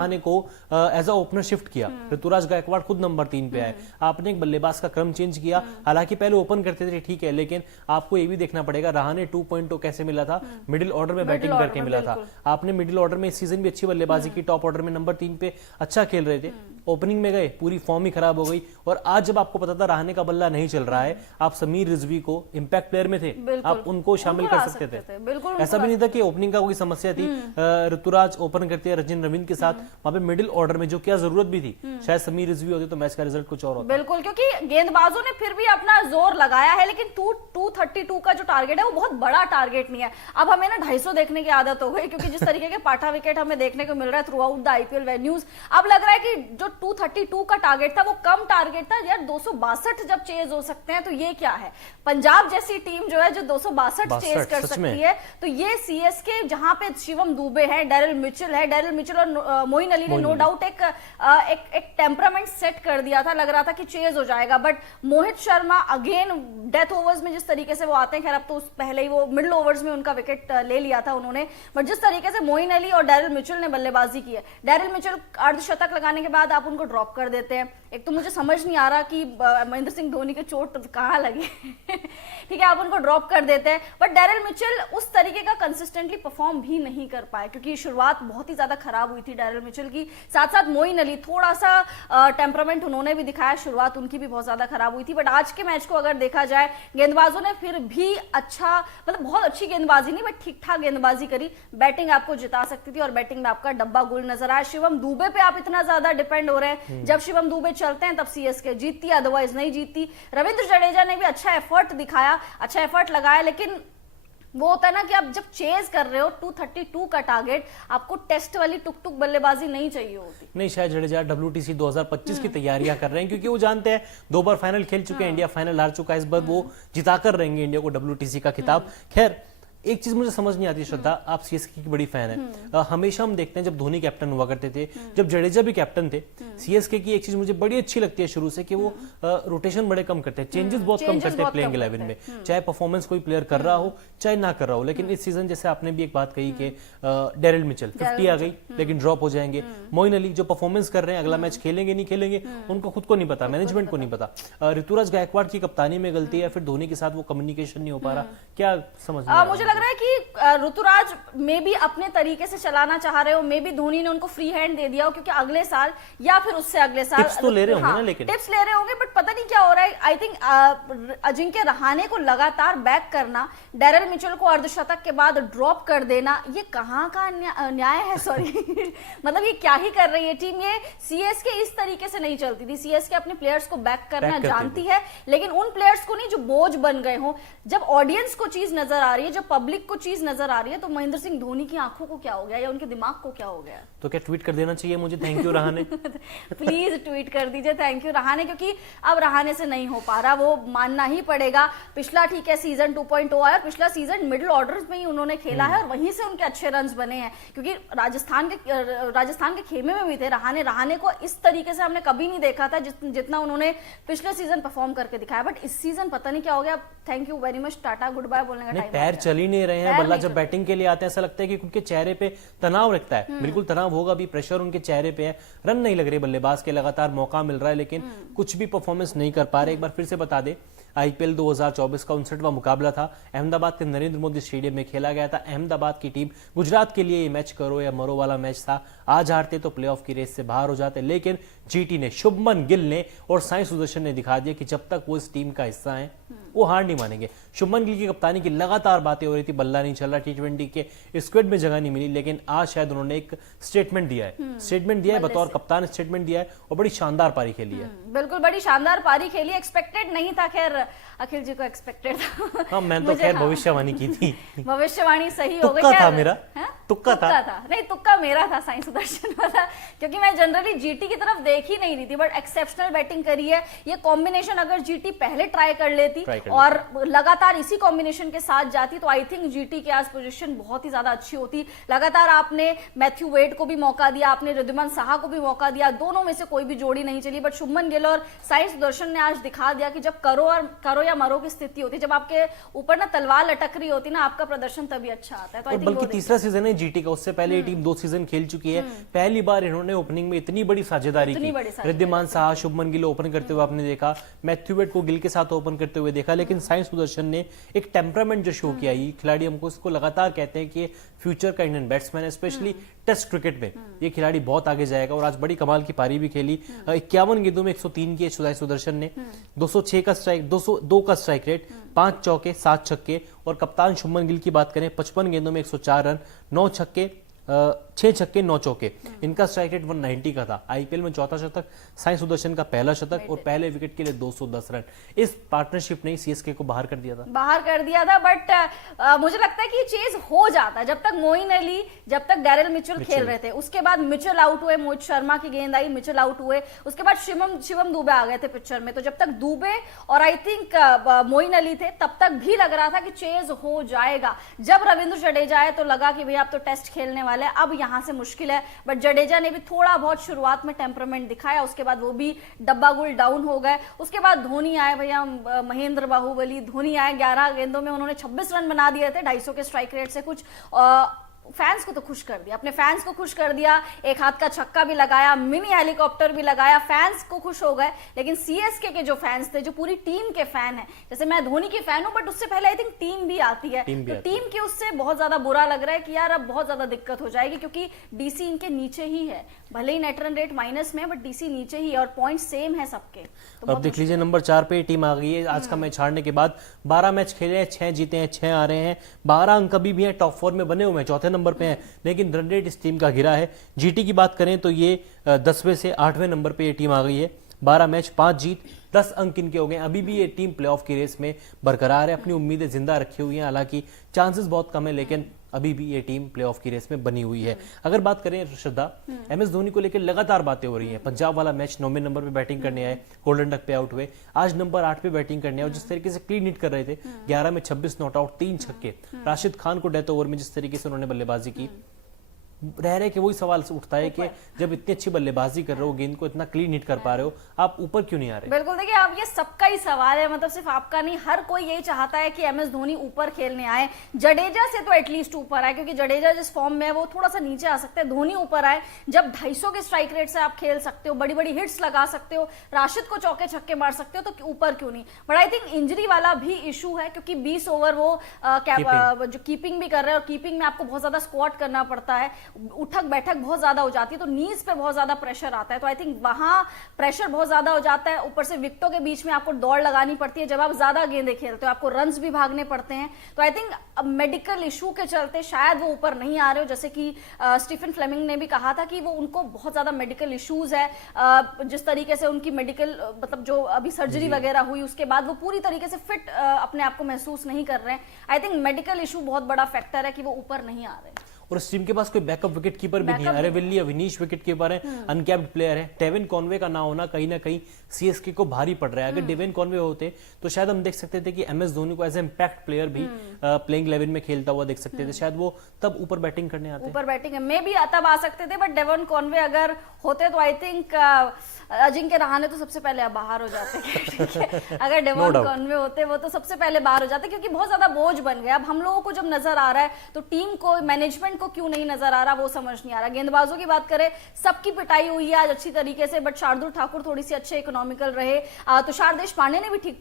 रहाणे को as a opener shift किया। ऋतुराज गायकवाड़ खुद नंबर 3 पे आए। आपने एक बल्लेबाज का क्रम चेंज किया, हालांकि पहले ओपन करते थे ठीक है, लेकिन आपको ये भी देखना पड़ेगा रहाणे 2.0 कैसे मिला था, मिडिल ऑर्डर में बैटिंग करके मिला था। आपने मिडिल ऑर्डर में इस सीजन भी अच्छी बल्लेबाजी की, टॉप ऑर्डर में नंबर 3 पे अच्छा खेल रहे थे, ओपनिंग में गए पूरी फॉर्म ही खराब हो गई। और आज जब आपको पता था रहाणे का बल्ला नहीं चल रहा है, आप समीर रिजवी को इंपैक्ट प्लेयर में थे, आप उनको शामिल कर सकते थे। ऐसा भी नहीं था कि ओपनिंग का कोई समस्या थी। ऋतुराज ओपन करते हैं रचिन रविंद्र के साथ, वहां पे मिडिल ऑर्डर में जो क्या जरूरत भी थी, शायद समीर रिजवी होते तो मैच का रिजल्ट कुछ और होता। बिल्कुल, क्योंकि गेंदबाजों ने फिर भी अपना जोर लगाया है, लेकिन 232 का जो टारगेट है वो बहुत बड़ा टारगेट नहीं है। अब हमें ना 250 देखने की आदत हो गई, क्योंकि जिस तरीके के पाठा विकेट हमें देखने को मिल रहा है through out the IPL venues, अब लग रहा है कि जो 232 का टारगेट था वो कम टारगेट था यार। 262 जब चेज हो सकते हैं तो ये क्या है। पंजाब जैसी टीम जो है जो 262 चेज कर सकती है, तो ये सीएसके जहां पे शिवम दुबे है, डेरिल मिचेल है, डेरिल मिचेल और मोइन अली ने नो डाउट एक टेम्परामेंट सेट कर दिया था, लग रहा था कि चेज हो जाएगा। But Mohit Sharma again death overs में जिस तरीके से वो आते हैं, खैर अब तो पहले ही वो मिडिल ओवर्स में उनका विकेट ले लिया था उन्होंने, बट जिस तरीके से मोइन अली और डेरिल मिचेल ने बल्लेबाजी की है, डेरिल मिचेल अर्धशतक लगाने के बाद आप उनको ड्रॉप कर देते हैं। एक तो मुझे समझ नहीं आ रहा कि महेंद्र सिंह धोनी के चोट कहां लगी ठीक है, आप उनको ड्रॉप कर देते हैं, बट डेरिल मिचेल उस तरीके का कंसिस्टेंटली परफॉर्म भी नहीं कर पाए, क्योंकि शुरुआत बहुत ही ज्यादा खराब हुई थी डेरिल मिचेल की। साथ साथ मोइन अली थोड़ा सा टेम्परामेंट उन्होंने भी दिखाया, शुरुआत उनकी भी बहुत ज्यादा खराब हुई थी। बट आज के मैच को अगर देखा जाए, गेंदबाजों ने फिर भी अच्छा, मतलब बहुत अच्छी गेंदबाजी नहीं बट ठीक ठाक गेंदबाजी करी। बैटिंग आपको जिता सकती थी और बैटिंग में आपका डब्बा गुल नजर आया। शिवम दुबे पे आप इतना ज्यादा डिपेंड हो रहे हैं, जब शिवम दुबे चलते हैं तब सीएसके जीतती है, अदरवाइज नहीं जीतती। रविंद्र जडेजा ने भी अच्छा एफर्ट दिखाया, अच्छा एफर्ट लगाया, लेकिन वो होता है ना कि आप जब चेज कर रहे हो 232 का टारगेट, आपको टेस्ट वाली टुक टुक बल्लेबाजी नहीं चाहिए होती। नहीं, शायद जडेजा WTC 2025 की तैयारियां कर रहे हैं, क्योंकि वो जानते हैं 2 बार फाइनल खेल चुके हैं, इंडिया फाइनल हार चुका है, इस बार वो जिताकर रहेंगे इंडिया को WTC का खिताब। खैर, एक चीज मुझे समझ नहीं आती श्रद्धा, आप सीएसके की बड़ी फैन है, हमेशा हम देखते हैं जब धोनी कैप्टन हुआ करते थे, जब जडेजा भी कैप्टन थे, सीएसके की एक चीज मुझे बड़ी अच्छी लगती है शुरू से कि वो रोटेशन बड़े कम करते हैं, चेंजेस बहुत कम करते हैं प्लेइंग 11 में, चाहे परफॉर्मेंस कोई प्लेयर कर रहा हो चाहे ना कर रहा हो। लेकिन इस सीजन जैसे आपने भी एक बात कही कि डेरिल मिचेल 50 आ गई लेकिन ड्रॉप हो जाएंगे, मोइन अली जो परफॉर्मेंस कर रहे हैं, अगला मैच खेलेंगे नहीं खेलेंगे उनको खुद को नहीं पता, मैनेजमेंट को नहीं पता। ऋतुराज गायकवाड़ की कप्तानी में गलती है, फिर धोनी के साथ वो कम्युनिकेशन नहीं हो पा रहा, क्या समझ मुझे लग रहा है कि ऋतुराज में भी अपने तरीके से चलाना चाह रहे हो, मे भी धोनी ने उनको फ्री हैंड दे दिया हो, क्योंकि अगले साल या फिर उससे अगले साल टिप्स तो ले रहे होंगे ना, लेकिन टिप्स ले रहे होंगे, बट पता नहीं क्या हो रहा है। आई थिंक अजिंक्य रहाणे को लगातार बैक करना, डेरिल मिचेल को अर्धशतक के बाद ड्रॉप कर देना, ये कहां का न्याय है सॉरी मतलब ये क्या ही कर रही है टीम। ये सीएसके इस तरीके से नहीं चलती थी, सीएसके अपने प्लेयर्स को बैक करना जानती है, लेकिन उन प्लेयर्स को नहीं जो बोझ बन गए हो। जब ऑडियंस को चीज नजर आ रही है, जब पब्लिक को चीज नजर आ रही है, तो महेंद्र सिंह धोनी की आंखों को क्या हो गया या उनके दिमाग को क्या हो गया? तो क्या ट्वीट कर देना चाहिए मुझे, thank you Rahane please tweet कर दीजिए थैंक यू रहाणे, क्योंकि अब रहाणे से नहीं हो पा रहा, वो मानना ही पड़ेगा। पिछला ठीक है सीजन 2.0 आया, पिछला सीजन मिडिल ऑर्डर में ही उन्होंने खेला है और वहीं से उनके अच्छे रन्स बने हैं, क्योंकि राजस्थान के खेमे में भी थे रहाणे को इस तरीके से हमने कभी नहीं देखा था जितना उन्होंने पिछले सीजन परफॉर्म करके दिखाया। बट इस सीजन पता नहीं क्या हो गया। थैंक यू वेरी मच, टाटा गुड बाय बोलने का टाइम। पैर चल ही नहीं रहे हैं, बल्ला जब बैटिंग के लिए आते हैं ऐसा लगता है कि उनके चेहरे पे तनाव रखता है, बिल्कुल तनाव होगा भी, प्रेशर उनके चेहरे पे है, रन नहीं लग रहे बल्लेबाज के, लगातार मौका मिल रहा है लेकिन कुछ भी परफॉर्मेंस नहीं कर पा रहे। एक बार फिर से बता दे, आईपीएल 2024 का 59वां मुकाबला था, अहमदाबाद के नरेंद्र मोदी स्टेडियम में खेला गया था। अहमदाबाद की टीम गुजरात के लिए ये मैच करो या मरो वाला मैच था, आज हारते तो प्लेऑफ की रेस से बाहर हो जाते, लेकिन जीटी ने, शुभमन गिल ने और साई सुदर्शन ने दिखा दिया कि जब तक वो इस टीम का हिस्सा है वो हार नहीं मानेंगे। शुभमन गिल की कप्तानी की लगातार बातें हो रही थी, बल्ला नहीं चल रहा, T20 के स्क्वाड में जगह नहीं मिली, लेकिन आज शायद उन्होंने एक स्टेटमेंट दिया है, बतौर कप्तान स्टेटमेंट दिया है और बड़ी शानदार पारी खेली है। बिल्कुल बड़ी शानदार पारी खेली, एक्सपेक्टेड नहीं था, खैर अखिल जी को एक्सपेक्टेड था। हाँ, मैंने तो खैर भविष्यवाणी की थी भविष्यवाणी सही हो गई, तुक्का था मेरा, तुक्का था नहीं, तुक्का मेरा था साई सुदर्शन वाला, क्योंकि मैं जनरली जीटी की तरफ देख ही नहीं रही थी, बट एक्सेप्शनल बैटिंग करी है। ये कॉम्बिनेशन अगर जीटी पहले ट्राई कर लेती और लगातार इसी कॉम्बिनेशन के साथ जाती तो आई थिंक जीटी की आज पोजीशन बहुत ही ज्यादा अच्छी होती। लगातार आपने मैथ्यू वेड को भी मौका दिया, आपने रिद्धिमान साहा को भी मौका दिया, दोनों में से कोई भी जोड़ी नहीं चली, बट शुभमन गिल और साई सुदर्शन ने आज दिखा दिया कि जब करो या मरो की स्थिति होती, जब आपके ऊपर ना तलवार लटक रही होती ना, आपका प्रदर्शन तभी अच्छा आता है। तो बल्कि तीसरा सीजन है जीटी का, उससे पहले ये टीम 2 सीजन खेल चुकी है। पहली बार इन्होंने ओपनिंग में इतनी बड़ी साझेदारी की। रिद्धिमान साहा, शुभमन गिल ओपन करते हुए आपने देखा, मैथ्यू वेड को गिल के साथ ओपन करते हुए देखा, लेकिन साई सुदर्शन ने एक टेम्परामेंट जो शो किया, ये खिलाड़ी हमको इसको लगातार कहते हैं कि फ्यूचर का इंडियन बैट्समैन है, स्पेशली टेस्ट क्रिकेट में ये खिलाड़ी बहुत आगे जाएगा। और आज बड़ी कमाल की पारी भी खेली, 51 गेंदों में 103 की साई सुदर्शन ने, 206 का स्ट्राइक, 202 का स्ट्राइक रेट, 5 चौके 7 छक्के। और कप्तान शुभमन गिल की बात करें, 55 गेंदों में 104 रन, 9 छक्के, 6 छक्के 9 चौके। इनका स्ट्राइक रेट 190 का था। आईपीएल में चौथा शतक साई सुदर्शन का, पहला शतक, और पहले विकेट के लिए 210 रन। इस पार्टनरशिप ने सीएसके को बाहर कर दिया था। बट मुझे लगता है कि चेज हो जाता। जब तक मोइन अली, जब तक डैरिल मिचेल खेल रहे थे, उसके बाद मिचेल आउट हुए, मोहित शर्मा की गेंद आई, मिचेल आउट हुए, उसके बाद शिवम दुबे आ गए थे पिक्चर में। तो जब तक दुबे और आई थिंक मोइन अली थे, तब तक भी लग रहा था कि चेज हो जाएगा। जब रविंद्र जडेजा आए तो लगा कि भैया आप तो टेस्ट खेलने वाले, अब यहां से मुश्किल है। बट जडेजा ने भी थोड़ा बहुत शुरुआत में टेम्परामेंट दिखाया, उसके बाद वो भी डब्बा गुल डाउन हो गए। उसके बाद धोनी आए, भैया महेंद्र बाहुबली धोनी आए, 11 गेंदों में उन्होंने 26 रन बना दिए थे 250 के स्ट्राइक रेट से। कुछ फैंस को तो खुश कर दिया, अपने फैंस को खुश कर दिया। एक हाथ का छक्का भी लगाया, मिनी हेलीकॉप्टर भी लगाया, फैंस को खुश हो गए। लेकिन सीएसके के जो फैंस थे, जो पूरी टीम के फैन है, जैसे मैं धोनी की फैन हूं, बट उससे पहले आई थिंक टीम भी आती है, तो टीम के उससे बहुत ज्यादा बुरा लग रहा है कि यार अब बहुत ज्यादा दिक्कत हो जाएगी, क्योंकि डीसी इनके नीचे ही है। भले ही नेट रन रेट माइनस में है, बट डीसी नीचे ही है और पॉइंट सेम है सबके। तो अब देख लीजिए नंबर 4 पे टीम आ गई है। आज का मैच हारने के बाद 12 मैच खेले हैं, 6 जीते हैं, 6 आ रहे हैं, 12 अंक अभी भी हैं, टॉप 4 में बने हुए हैं, चौथे नंबर पे हैं, लेकिन रन रेट इस टीम का गिरा है। जीटी की बात करें तो ये 10वें से 8वें नंबर पे ये टीम आ गई है। 12 मैच 5 जीत, 10 अंक इनके हो गए। अभी भी ये टीम प्लेऑफ की रेस में बरकरार है, अपनी उम्मीदें जिंदा रखी हुई हैं। हालांकि चांसेस बहुत कम है, लेकिन अभी भी ये टीम प्लेऑफ की रेस में बनी हुई है। अगर बात करें श्रद्धा, एमएस धोनी को लेकर लगातार बातें हो रही हैं। पंजाब वाला मैच 9वें नंबर पे बैटिंग करने आए, गोल्डन डक पे आउट हुए। आज नंबर 8 पे बैटिंग करने आए और जिस तरीके से क्लीन हिट कर रहे थे, 11 में 26 नॉट आउट, 3 छक्के। राशिद खान को डेथ ओवर में जिस तरीके से उन्होंने बल्लेबाजी की, रह रहे कि वही सवाल उठता है कि जब इतनी अच्छी बल्लेबाजी कर रहे हो, गेंद को इतना क्लीन हिट कर पा रहे हो, आप ऊपर क्यों नहीं आ रहे? बिल्कुल, देखिए अब ये सबका ही सवाल है, मतलब सिर्फ आपका नहीं, हर कोई यही चाहता है कि एमएस धोनी ऊपर खेलने आए। जडेजा से तो एटलीस्ट ऊपर आए, क्योंकि जडेजा जिस फॉर्म में है वो थोड़ा सा नीचे आ सकते हैं। धोनी ऊपर आए, जब 250 के स्ट्राइक रेट से आप खेल सकते हो, बड़ी बड़ी हिट्स लगा सकते हो, राशिद को चौके छक्के मार सकते हो, तो ऊपर क्यों नहीं? बट आई थिंक इंजरी वाला भी इशू है, क्योंकि 20 ओवर वो जो कीपिंग भी कर रहे हैं, और कीपिंग में आपको बहुत ज्यादा स्क्वाट करना पड़ता है, उठक बैठक बहुत ज्यादा हो जाती है, तो नीज पे बहुत ज्यादा प्रेशर आता है। तो आई थिंक वहां प्रेशर बहुत ज्यादा हो जाता है। ऊपर से विकेटों के बीच में आपको दौड़ लगानी पड़ती है, जब आप ज्यादा गेंदें खेलते हो आपको रन्स भी भागने पड़ते हैं। तो आई थिंक मेडिकल इशू के चलते शायद वो ऊपर नहीं आ रहे हो। जैसे कि स्टीफन फ्लेमिंग ने भी कहा था कि वो उनको बहुत ज्यादा मेडिकल इश्यूज है, जिस तरीके से उनकी मेडिकल मतलब जो अभी सर्जरी वगैरह हुई उसके बाद वो पूरी तरीके से फिट अपने आप को महसूस नहीं कर रहे हैं। आई थिंक मेडिकल इशू बहुत बड़ा फैक्टर है कि वो ऊपर नहीं आ रहे। और इस टीम के पास कोई बैकअप विकेट कीपर भी नहीं है। अरेविल्ली अविनीश विकेट कीपर है, अनकैप्ड प्लेयर है। डेविन कॉनवे का ना होना कहीं ना कहीं सीएसके को भारी पड़ रहा है। अगर डेविन कॉनवे होते तो शायद हम देख सकते थे कि एमएस धोनी को एज ए इम्पैक्ट प्लेयर भी प्लेइंग 11 में खेलता हुआ देख सकते थे। शायद वो तब ऊपर बैटिंग करने आते, ऊपर बैटिंग में भी तब आ सकते थे। बट डेविन कॉनवे अगर होते तो आई थिंक अजिंक्य रहाणे तो सबसे पहले बाहर हो जाते। अगर डेविन कॉनवे होते वो तो सबसे पहले बाहर हो जाते, क्योंकि बहुत ज्यादा बोझ बन गया। अब हम लोगों को जब नजर आ रहा है तो टीम को, मैनेजमेंट को क्यों नहीं नजर आ रहा, वो समझ नहीं आ रहा। गेंदबाजों की बात करें, सबकी पिटाई हुई है आज अच्छी तरीके से, बट शार्दुल ठाकुर थोड़ी सी अच्छे इकोनॉमिकल रहे। तुषार देशपांडे ने भी ठीक